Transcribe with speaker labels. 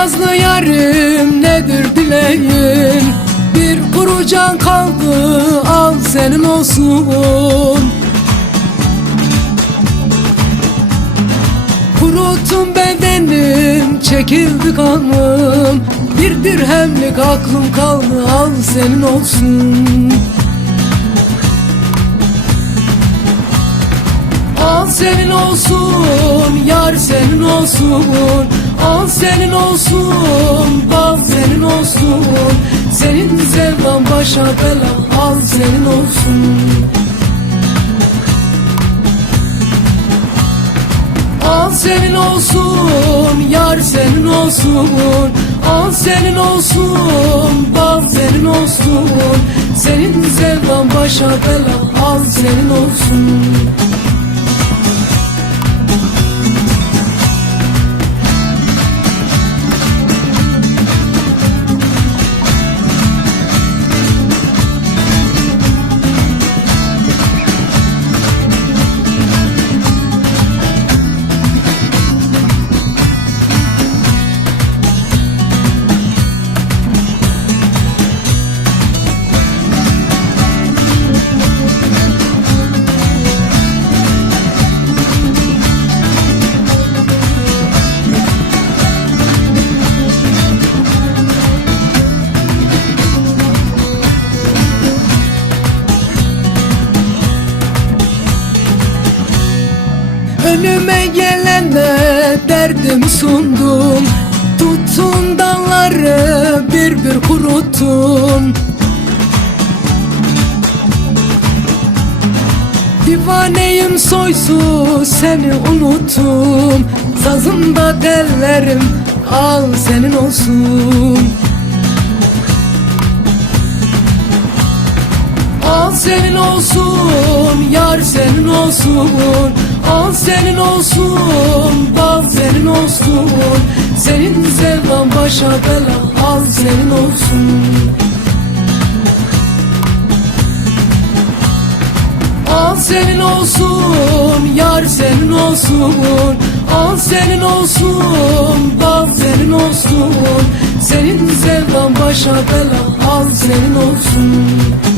Speaker 1: nazlı yarim nedir dileğin? Bir kuru can kaldı al senin olsun. Kurutun bedenim çekildi kanım. Bir dirhemlik aklım kaldı al senin olsun. Al senin olsun, yar senin olsun Al senin olsun, bal senin olsun. Senin sevdan başa bela, al senin olsun. Al senin olsun, yar senin olsun. Al senin olsun, bal senin olsun. Senin sevdan başa bela, al senin olsun Önüme gelene derdimi sundum. Tutun dalları bir bir kurutun. Divaneyim soysuz seni unuttum Sazımda tellerim al senin olsun. Al senin olsun, yar senin olsun Al senin olsun, bal senin olsun. Senin sevdan başa bela, al senin olsun. Al senin olsun, yar senin olsun. Al senin olsun, bal senin olsun. Senin sevdan başa bela, al senin olsun